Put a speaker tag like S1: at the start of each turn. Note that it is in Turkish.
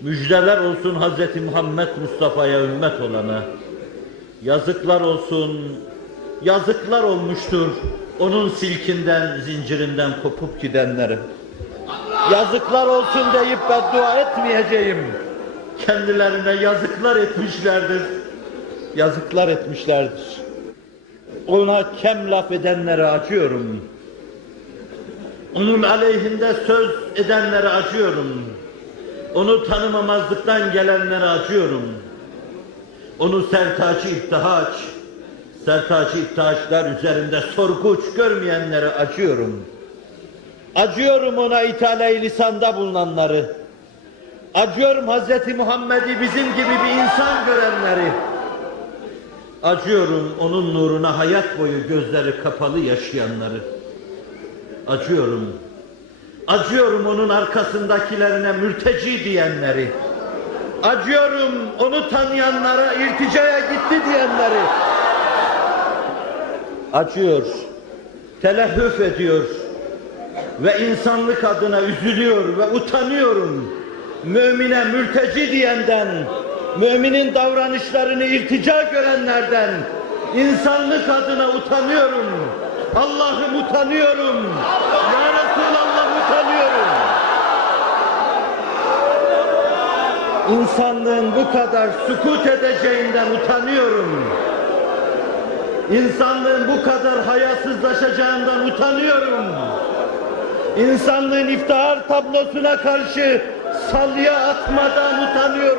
S1: Müjdeler olsun Hz. Muhammed Mustafa'ya ümmet olana. Yazıklar olsun, yazıklar olmuştur onun silkinden, zincirinden kopup gidenlere. Yazıklar olsun deyip beddua etmeyeceğim. Kendilerine yazıklar etmişlerdir. Yazıklar etmişlerdir. Ona kem laf edenlere acıyorum. Onun aleyhinde söz edenlere acıyorum. Onu tanımamazlıktan gelenlere acıyorum. Onu sertacı iptihaç, sertacı iptihaçlar üzerinde sorguç görmeyenlere acıyorum. Acıyorum ona ithale lisanda bulunanları. Acıyorum Hz. Muhammed'i bizim gibi bir insan görenleri. Acıyorum onun nuruna hayat boyu gözleri kapalı yaşayanları. Acıyorum. Acıyorum onun arkasındakilerine mürteci diyenleri. Acıyorum onu tanıyanlara irticaya gitti diyenleri. Acıyor. Telehüf ediyor. Ve insanlık adına üzülüyor ve utanıyorum. Mümine mürteci diyenden, müminin davranışlarını irtica görenlerden, insanlık adına utanıyorum. Allah'ım utanıyorum. Resulallah utanıyorum. İnsanlığın bu kadar sukut edeceğinden utanıyorum. İnsanlığın bu kadar hayasızlaşacağından utanıyorum. İnsanlığın iftihar tablosuna karşı salya atmadan utanıyorum.